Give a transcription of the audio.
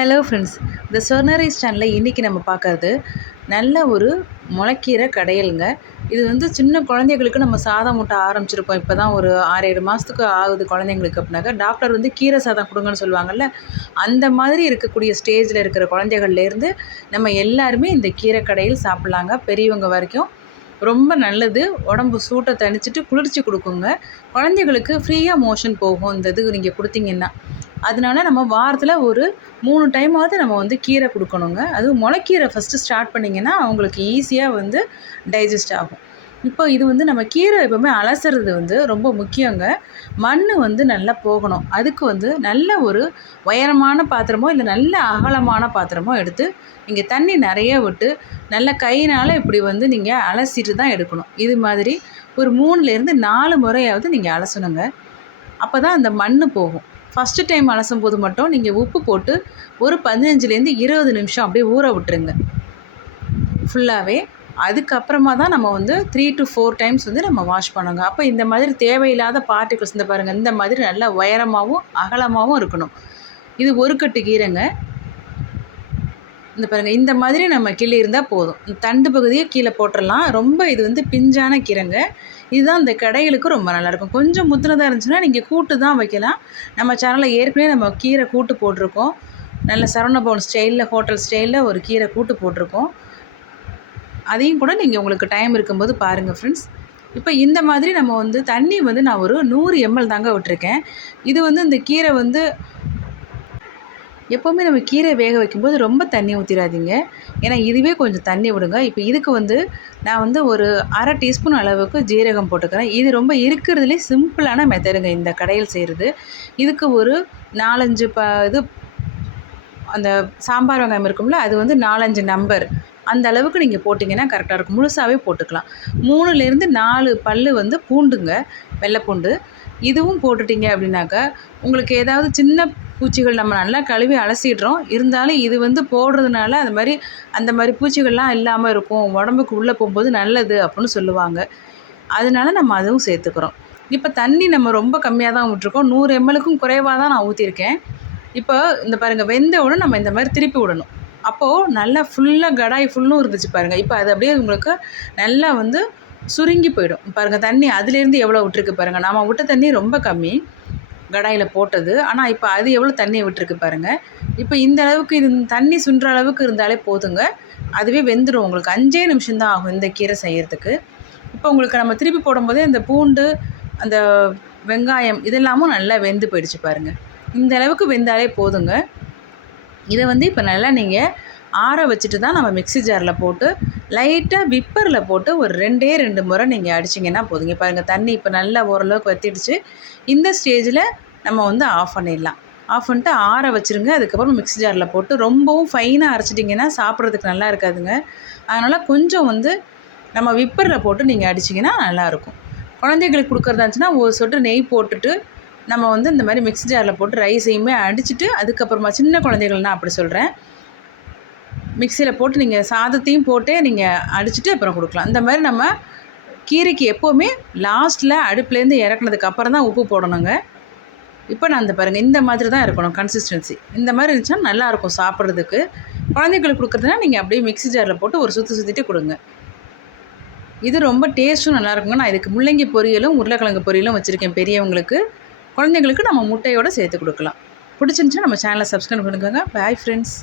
Hello friends இந்த சொர்னரைஸ் சேனலில் இன்றைக்கி நம்ம பார்க்கறது நல்ல ஒரு முளைக்கீரை கடையலுங்க. இது வந்து சின்ன குழந்தைகளுக்கு நம்ம சாதம் ஊட்ட ஆரம்பிச்சிருப்போம். இப்போ தான் ஒரு ஆறு ஏழு மாதத்துக்கு ஆகுது குழந்தைங்களுக்கு அப்படின்னாக்கா. டாக்டர் வந்து கீரை சாதம் கொடுங்கன்னு சொல்லுவாங்கள்ல அந்த மாதிரி இருக்கக்கூடிய ஸ்டேஜில் இருக்கிற குழந்தைகள்லேருந்து நம்ம எல்லாருமே இந்த கீரை கடையில் சாப்பிட்லாங்க. பெரியவங்க வரைக்கும் ரொம்ப நல்லது. உடம்பு சூட்டை தணிச்சிட்டு குளிர்ச்சி கொடுக்குங்க. குழந்தைகளுக்கு ஃப்ரீயாக மோஷன் போகும். இந்த இது நீங்கள் கொடுத்தீங்கன்னா. அதனால நம்ம வாரத்தில் ஒரு மூணு டைமாவது நம்ம வந்து கீரை கொடுக்கணுங்க. அதுவும் முளைக்கீரை ஃபஸ்ட்டு ஸ்டார்ட் பண்ணிங்கன்னா அவங்களுக்கு ஈஸியாக வந்து டைஜஸ்ட் ஆகும். இப்போ இது வந்து நம்ம கீரை எப்போவுமே அலசுறது வந்து ரொம்ப முக்கியங்க. மண் வந்து நல்லா போகணும். அதுக்கு வந்து நல்ல ஒரு உயரமான பாத்திரமோ இல்லை நல்ல அகலமான பாத்திரமோ எடுத்து இங்கே தண்ணி நிறைய விட்டு நல்ல கையினால் இப்படி வந்து நீங்கள் அலசிட்டு தான் எடுக்கணும். இது மாதிரி ஒரு மூணுலேருந்து நாலு முறையாவது நீங்கள் அலசணுங்க. அப்போ தான் அந்த மண் போகும். ஃபஸ்ட்டு டைம் அலசும் போது மட்டும் நீங்கள் உப்பு போட்டு ஒரு பதினஞ்சுலேருந்து இருபது நிமிஷம் அப்படியே ஊற விட்டுருங்க. ஃபுல்லாகவே அதுக்கப்புறமா தான் நம்ம வந்து த்ரீ டு ஃபோர் டைம்ஸ் வந்து நம்ம வாஷ் பண்ணுங்க. அப்போ இந்த மாதிரி தேவையில்லாத பார்ட்டிகிள்ஸ் இந்த பாருங்கள் இந்த மாதிரி நல்லா உயரமாகவும் அகலமாகவும் இருக்கணும். இது ஒரு கட்டு கீரைங்க. இந்த பாருங்கள் இந்த மாதிரி நம்ம கிள்ளி இருந்தால் போதும். தண்டு பகுதியை கீழே போட்டுடலாம் ரொம்ப இது வந்து பிஞ்சான கீரைங்க. இதுதான் இந்த கடைகளுக்கு ரொம்ப நல்லாயிருக்கும். கொஞ்சம் முத்தினதாக இருந்துச்சுன்னா நீங்கள் கூட்டு தான் வைக்கலாம். நம்ம சேனலில் ஏற்கனவே நம்ம கீரை கூட்டு போட்டிருக்கோம். நல்ல சரவணபவன் ஸ்டைலில் ஹோட்டல் ஸ்டைலில் ஒரு கீரை கூட்டு போட்டிருக்கோம். அதையும் கூட நீங்கள் உங்களுக்கு டைம் இருக்கும்போது பாருங்கள் ஃப்ரெண்ட்ஸ் இப்போ இந்த மாதிரி நம்ம வந்து தண்ணி வந்து நான் ஒரு நூறு எம்எல் தாங்க விட்டுருக்கேன். இது வந்து இந்த கீரை வந்து எப்போவுமே நம்ம கீரை வேக வைக்கும்போது ரொம்ப தண்ணி ஊற்றிடாதீங்க ஏன்னா இதுவே கொஞ்சம் தண்ணி விடுங்க. இப்போ இதுக்கு வந்து நான் வந்து ஒரு அரை டீஸ்பூன் அளவுக்கு ஜீரகம் போட்டுக்கிறேன். இது ரொம்ப இருக்கிறதுலே சிம்பிளான மெத்தடுங்க இந்த கடையில் செய்கிறது இதுக்கு ஒரு நாலஞ்சு ப இது அந்த சாம்பார் வெங்காயம் இருக்கும்ல அது வந்து நாலஞ்சு நம்பர். அந்த அளவுக்கு நீங்கள் போட்டிங்கன்னா கரெக்டாக இருக்கும். முழுசாகவே போட்டுக்கலாம். மூணுலேருந்து நாலு பல் வந்து பூண்டுங்க வெள்ளைப்பூண்டு. இதுவும் போட்டுட்டிங்க அப்படின்னாக்கா உங்களுக்கு ஏதாவது சின்ன பூச்சிகள் நம்ம நல்லா கழுவி அலசிடுறோம். இருந்தாலும் இது வந்து போடுறதுனால அந்த மாதிரி அந்த மாதிரி பூச்சிகள்லாம் இல்லாமல் இருக்கும். உடம்புக்கு உள்ளே போகும்போது நல்லது அப்படின்னு சொல்லுவாங்க. அதனால நம்ம அதுவும் சேர்த்துக்கிறோம். இப்போ தண்ணி நம்ம ரொம்ப கம்மியாக தான் விட்ருக்கோம் நூறு எம்எலுக்கும் குறைவாக தான் நான் ஊற்றிருக்கேன் இப்போ இந்த பாருங்கள் வெந்த உடனே நம்ம இந்த மாதிரி திருப்பி விடணும். அப்போது நல்லா ஃபுல்லாக கடாய் ஃபுல்லும் இருந்துச்சு பாருங்கள் இப்போ அது அப்படியே உங்களுக்கு நல்லா வந்து சுருங்கி போயிடும். பாருங்கள் தண்ணி அதுலேருந்து எவ்வளோ விட்டுருக்கு பாருங்கள் நாம் விட்ட தண்ணி ரொம்ப கம்மி கடாயில் போட்டது. ஆனால் இப்போ அது எவ்வளோ தண்ணியை விட்டுருக்கு பாருங்கள் இப்போ இந்த அளவுக்கு இது தண்ணி சுன்ற அளவுக்கு இருந்தாலே போதுங்க. அதுவே வெந்துடும் உங்களுக்கு. அஞ்சே நிமிஷம்தான் ஆகும் இந்த கீரை செய்கிறதுக்கு இப்போ உங்களுக்கு நம்ம திருப்பி போடும்போதே இந்த பூண்டு அந்த வெங்காயம் இதெல்லாமும் நல்லா வெந்து போயிடுச்சு பாருங்கள் இந்த அளவுக்கு வெந்தாலே போதுங்க. இதை வந்து இப்போ நல்லா நீங்கள் ஆற வச்சுட்டு தான் நம்ம மிக்சி ஜாரில் போட்டு லைட்டாக விப்பரில் போட்டு ஒரு ரெண்டே ரெண்டு முறை நீங்கள் அடிச்சிங்கன்னா போதுங்க பாருங்கள் தண்ணி இப்போ நல்லா ஓரளவுக்கு வத்திடுச்சு. இந்த ஸ்டேஜில் நம்ம வந்து ஆஃப் பண்ணிடலாம். ஆஃப் பண்ணிட்டு ஆற வச்சுருங்க. அதுக்கப்புறம் மிக்சி ஜாரில் போட்டு ரொம்பவும் ஃபைனாக அரைச்சிட்டிங்கன்னா சாப்பிட்றதுக்கு நல்லா இருக்காதுங்க. அதனால் கொஞ்சம் வந்து நம்ம விப்பரில் போட்டு நீங்கள் அடிச்சிங்கன்னா நல்லாயிருக்கும் குழந்தைகளுக்கு கொடுக்குறதா இருந்துச்சுன்னா ஒரு சொட்டு நெய் போட்டுட்டு நம்ம வந்து இந்த மாதிரி மிக்ஸி ஜாரில் போட்டு ரைஸையுமே அடிச்சுட்டு அதுக்கப்புறமா சின்ன குழந்தைகள் நான் அப்படி சொல்கிறேன் மிக்சியில் போட்டு நீங்கள் சாதத்தையும் போட்டே நீங்கள் அடிச்சுட்டு அப்புறம் கொடுக்கலாம். இந்த மாதிரி நம்ம கீரைக்கு எப்போவுமே லாஸ்ட்டில் அடுப்புலேருந்து இறக்குனதுக்கு அப்புறம் தான் உப்பு போடணுங்க. இப்போ நான் அந்த பாருங்கள் இந்த மாதிரி தான் இருக்கணும் கன்சிஸ்டன்சி இந்த மாதிரி இருந்துச்சுன்னா நல்லாயிருக்கும் சாப்பிட்றதுக்கு. குழந்தைங்களுக்கு கொடுக்குறதுனா நீங்கள் அப்படியே மிக்ஸி ஜாரில் போட்டு ஒரு சுற்றி சுற்றிட்டு கொடுங்க. இது ரொம்ப டேஸ்ட்டும் நல்லாயிருக்குங்க நான் இதுக்கு முள்ளங்கி பொரியலும் உருளைக்கிழங்கு பொரியலும் வச்சுருக்கேன் பெரியவங்களுக்கு. குழந்தைங்களுக்கு நம்ம முட்டையோடு சேர்த்து கொடுக்கலாம். பிடிச்சிருந்துச்சுன்னா நம்ம சேனலை சப்ஸ்கிரைப் பண்ணுங்க பாய் ஃப்ரெண்ட்ஸ்